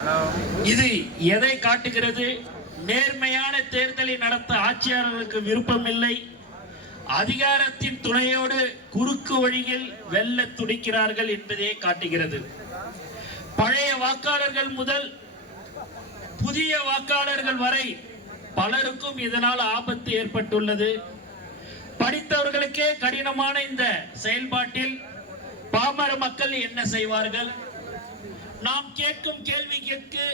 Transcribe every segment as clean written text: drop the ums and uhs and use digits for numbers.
இது எதை காட்டுகிறது? நேர்மையான தேர்தலை நடத்த ஆட்சியாளர்களுக்கு விருப்பமில்லை. அதிகாரத்தின் துணையோடு குறுக்கு வழியில் வெல்ல துடிக்கிறார்கள் என்பதே காட்டுகிறது. பழைய வாக்காளர்கள் முதல் புதிய வாக்காளர்கள் வரை பலருக்கும் இதனால் ஆபத்து ஏற்பட்டுள்ளது. படித்தவர்களுக்கே கடினமான இந்த செயல்பாட்டில் பாமர மக்கள் என்ன செய்வார்கள்? நாம் கேட்கும் கேள்விக்கு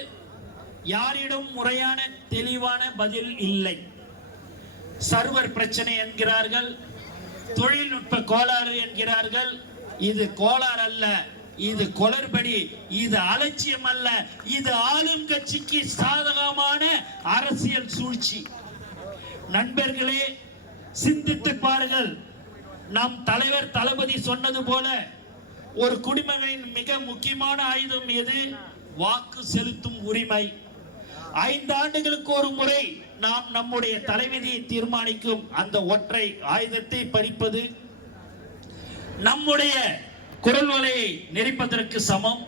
யாரிடம் முறையான தெளிவான பதில் இல்லை. சர்வர் பிரச்சனை என்கிறார்கள், தொழில்நுட்ப கோளாறு என்கிறார்கள். இது கோளாறு அல்ல, இது குளறுபடி, இது அலட்சியம் அல்ல, இது ஆளும் கட்சிக்கு சாதகமான அரசியல் சூழ்ச்சி. நண்பர்களே, சிந்தித்து பாருங்கள். நம் தலைவர் தளபதி சொன்னது போல ஒரு குடிமகனின் மிக முக்கியமான ஆயுதம் எது? வாக்கு செலுத்தும் உரிமை. 5 ஆண்டுகளுக்கு ஒரு முறை நாம் நம்முடைய தலைவிதியை தீர்மானிக்கும் அந்த ஒற்றை ஆயுதத்தை பறிப்பது நம்முடைய குரல் வலையை நெரிப்பதற்கு சமம்.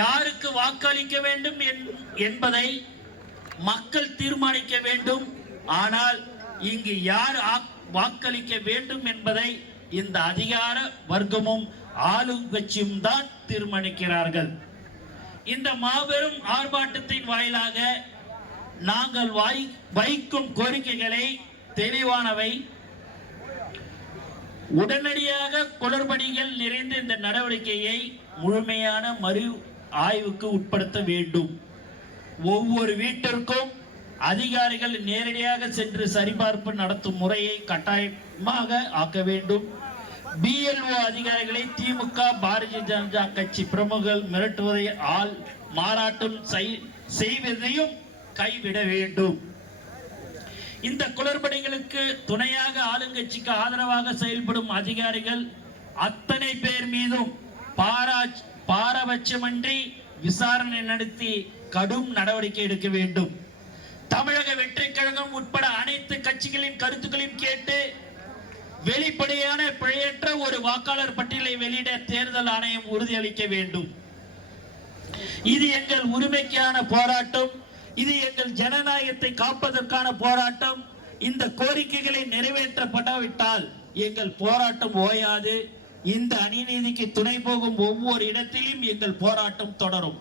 யாருக்கு வாக்களிக்க வேண்டும் என்பதை மக்கள் தீர்மானிக்க வேண்டும். ஆனால் இங்கு யார் வாக்களிக்க வேண்டும் என்பதை இந்த அதிகார வர்க்கமும் ஆளும் கட்சியும் தான் தீர்மானிக்கிறார்கள். இந்த மாபெரும் ஆர்ப்பாட்டத்தின் வாயிலாக நாங்கள் வைக்கும் கோரிக்கைகளை தெளிவானவை. உடனடியாக குளறுபடிகள் நிறைந்த இந்த நடவடிக்கையை முழுமையான மறு ஆய்வுக்கு உட்படுத்த வேண்டும். ஒவ்வொரு வீட்டிற்கும் அதிகாரிகள் நேரடியாக சென்று சரிபார்ப்பு நடத்தும் முறையை கட்டாயமாக ஆக்க வேண்டும். BLO அதிகாரிகளை திமுக பாரதிய ஜனதா கட்சி பிரமுகர்கள் மிரட்டுவதை மாறாட்டம் செய்வதையும் கைவிட வேண்டும். இந்த குளறுபடிகளுக்கு துணையாக ஆளுங்கட்சிக்கு ஆதரவாக செயல்படும் அதிகாரிகள் அத்தனை பேர் மீதும் பாரபட்சமின்றி விசாரணை நடத்தி கடும் நடவடிக்கை எடுக்க வேண்டும். தமிழக வெற்றி கழகம் உட்பட அனைத்து கட்சிகளின் கருத்துக்களையும் கேட்டு வெளிப்படையான பிழையற்ற ஒரு வாக்காளர் பட்டியலை வெளியிட தேர்தல் ஆணையம் உறுதியளிக்க வேண்டும். இது எங்கள் உரிமைக்கான போராட்டம். இது எங்கள் ஜனநாயகத்தை காப்பதற்கான போராட்டம். இந்த கோரிக்கைகளை நிறைவேற்றப்படாவிட்டால் எங்கள் போராட்டம் ஓயாது. இந்த அநீதிக்கு துணை போகும் ஒவ்வொரு இடத்திலும் எங்கள் போராட்டம் தொடரும்.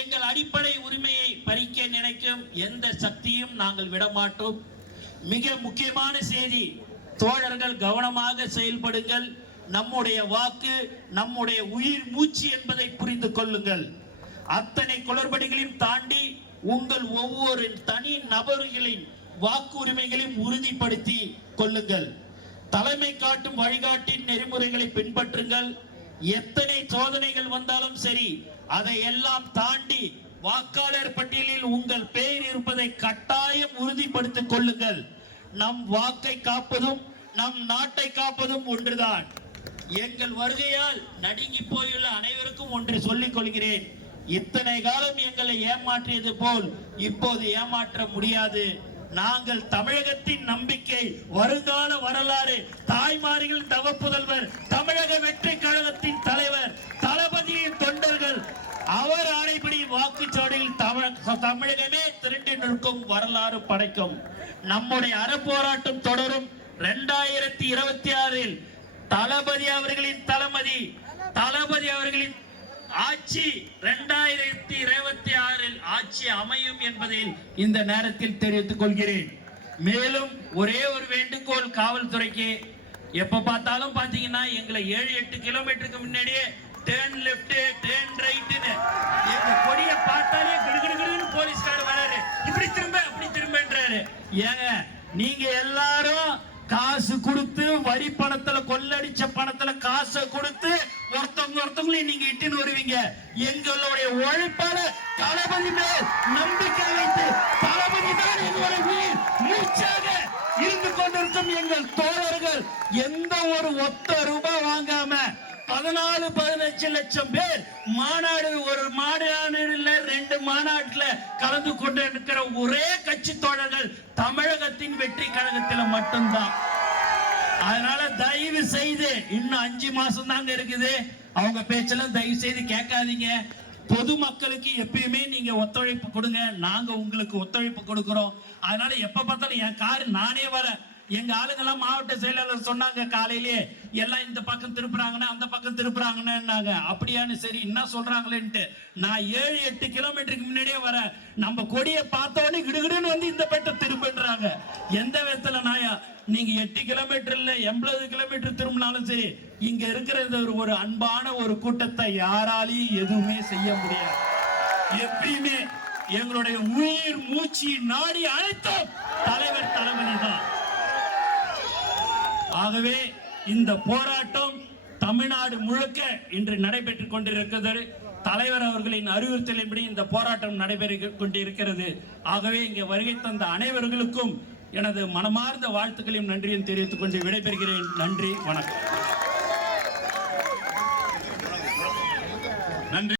எங்கள் அடிப்படை உரிமையை பறிக்க நினைக்கும் எந்த சக்தியும் நாங்கள் விடமாட்டோம். மிக முக்கியமான செய்தி, தோழர்கள் கவனமாக செயல்படுங்கள். நம்முடைய வாக்கு நம்முடைய உயிர் மூச்சு என்பதை புரிந்து கொள்ளுங்கள். அத்தனை குளறுபடிகளையும் தாண்டி உங்கள் ஒவ்வொரு தனி நபர்களின் வாக்கு உரிமைகளையும் உறுதிப்படுத்தி கொள்ளுங்கள். தலைமை காட்டும் வழிகாட்டின் நெறிமுறைகளை பின்பற்றுங்கள். எத்தனை சோதனைகள் வந்தாலும் சரி, அதை எல்லாம் தாண்டி வாக்காளர் பட்டியலில் உங்கள் பெயர் இருப்பதை கட்டாயம் உறுதிப்படுத்திக் கொள்ளுங்கள். நம் வாக்கை காப்பதும் நம் நாட்டை காப்பதும் ஒன்றுதான். எங்கள் வருகையால் நடுங்கி போயுள்ள அனைவருக்கும் ஒன்று சொல்லிக் கொள்கிறேன். இத்தனை காலம் எங்களை ஏமாற்றியது போல் இப்போது ஏமாற்ற முடியாது. நாங்கள் தமிழகத்தின் நம்பிக்கை, வருங்கால வரலாறு, தாய்மார்களின் தவப்புதல்வர், தமிழக வெற்றி கழகத்தின் தலைவர், தளபதியின் தொண்டர்கள், அவர் ஆணைப்படி வாக்குச்சாவடியில் தமிழகமே திரண்டு நிற்கும், வரலாறு படைக்கும். நம்முடைய அறப்போராட்டம் தொடரும். 2026 தளபதி அவர்களின் தளபதி அவர்களின் ஆட்சி 2026 ஆட்சி அமையும் என்பதில் இந்த நேரத்தில் தெரிவித்துக் கொள்கிறேன். மேலும் ஒரே ஒரு வேண்டுகோள் காவல்துறைக்கு, எப்ப பார்த்தாலும் பாத்தீங்கன்னா எங்களை 7-8 கிலோமீட்டருக்கு முன்னாடியே டர்ன் லெஃப்ட் டர்ன் ரைட்னு எங்க கொடியை பார்த்தாலே கிடுகிடுன்னு போலீஸ்காரர் வராரு, இப்படி திரும்ப அப்படி திரும்பன்றாரு. ஏங்க, நீங்க எல்லாரும் காசு கொடுத்து வரி பணத்துல கொள்ளடிச்ச பணத்துல காசை கொடுத்து ஒருத்தவங்களையும் நீங்க இட்டுன்னு வருவீங்க. எங்களுடைய உழைப்பால தளபதி மேல் நம்பிக்கை வைத்து தளபதி தான் எங்களுடைய உயிர் மூச்சாக இருந்து கொண்டிருக்கும் எங்கள் தோழர்கள் எந்த ஒரு ஒத்த ரூபாய் வாங்காம 14-15 லட்சம் பேர் மாநாடு, ஒரு மாநாடுல 2 மாநாட்டுல கலந்து கொண்டு இருக்கிற ஒரே கட்சி தோழர்கள் தமிழகத்தின் வெற்றி கழகத்தில் மட்டும்தான். அதனால தயவு செய்து இன்னும் 5 மாசம் தாங்க இருக்குது, அவங்க பேச்செல்லாம் தயவு செய்து கேட்காதீங்க. பொதுமக்களுக்கு எப்பயுமே நீங்க ஒத்துழைப்பு கொடுங்க, நாங்க உங்களுக்கு ஒத்துழைப்பு கொடுக்கிறோம். அதனால எப்ப பார்த்தாலும் என் கார் நானே வரேன். எங்க ஆளுங்கெல்லாம் மாவட்ட செயலாளர் சொன்னாங்க காலையிலேயே, எல்லாம் இந்த பக்கம் திருப்புறாங்கன்னு அந்த பக்கம் திருப்புறாங்கன்னு. அப்படியான்னு சரி என்ன சொல்றாங்களேன்ட்டு நான் 7-8 கிலோமீட்டருக்கு முன்னாடியே வரேன். நம்ம கொடியை பார்த்தோன்னே கிடுகிடுன்னு வந்து இந்த பேட்டை திரும்புன்றாங்க. எந்த விதத்துல நாயா நீங்க 8 கிலோமீட்டர்ல 80 கிலோமீட்டர் திரும்பினாலும் சரி, இங்க இருக்கிறது ஒரு அன்பான ஒரு கூட்டத்தை யாராலையும் எதுவுமே செய்ய முடியாது. எப்பயுமே எங்களுடைய உயிர் மூச்சு நாடி அனைத்தும் தலைவர் தளபதி தான். ஆகவே இந்த போராட்டம் தமிழ்நாடு முழுக்க இன்று நடைபெற்றுக் கொண்டிருக்கிறது. தலைவர் அவர்களின் அறிவுறுத்தலின்படி இந்த போராட்டம் நடைபெற்று கொண்டிருக்கிறது. ஆகவே இங்கே வருகை தந்த அனைவர்களுக்கும் எனது மனமார்ந்த வாழ்த்துக்களையும் நன்றியும் தெரிவித்துக் கொண்டு விடைபெறுகிறேன். நன்றி, வணக்கம்.